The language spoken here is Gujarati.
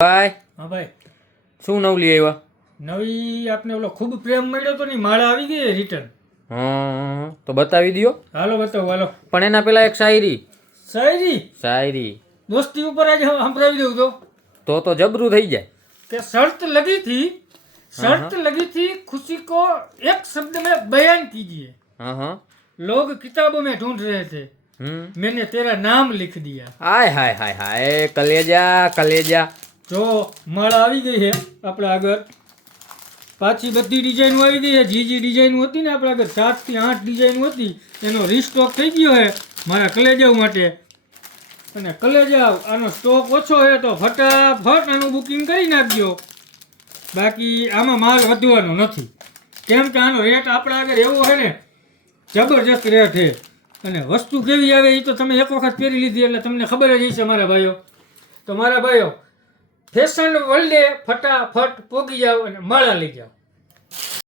ભાઈ હા ભાઈ શું નવ લઈ આવ્યા નવી આપને ઓલો ખૂબ પ્રેમ મળ્યો તો ની માળા આવી ગઈ રિટર્ન હં, તો બતાવી દ્યો હાલો બતાવો હાલો પણ એના પેલા એક શાયરી શાયરી શાયરી દોસ્તી ઉપર આજે સંભળાવી દઉં તો તો તો જબરું થઈ જાય कि शर्त लगी थी शर्त लगी थी खुशी को एक शब्द में बयान कीजिए હા હા लोग किताबों में ढूंढ रहे थे હમ मैंने तेरा नाम लिख दिया હાય હાય હાય હાય કલેજા કલેજા જો માળ આવી ગઈ છે આપણે આગળ. પાછી બધી ડિઝાઇનો આવી ગઈ છે. જે જે ડિઝાઇન હતી ને આપણે આગળ. સાતથી આઠ ડિઝાઇન હતી. એનો રીસ્ટોક થઈ ગયો છે મારા કલેજાવ માટે. અને કલેજાવ આનો સ્ટોક ઓછો છે તો ફટાફટ આનું બુકિંગ કરી નાખજો. બાકી આમાં માલ વધવાનો નથી. કેમ કે આનો રેટ આપણા આગળ એવો છે ને જબરજસ્ત રેટ છે. અને વસ્તુ કેવી આવે એ તો તમે એક વખત પહેરી લીધી એટલે તમને ખબર જ હશે મારા ભાઈઓ. તો મારા ભાઈઓ ફેશન વર્લ્ડે ફટાફટ પોગી જાઓ અને માળા લઈ જાઓ.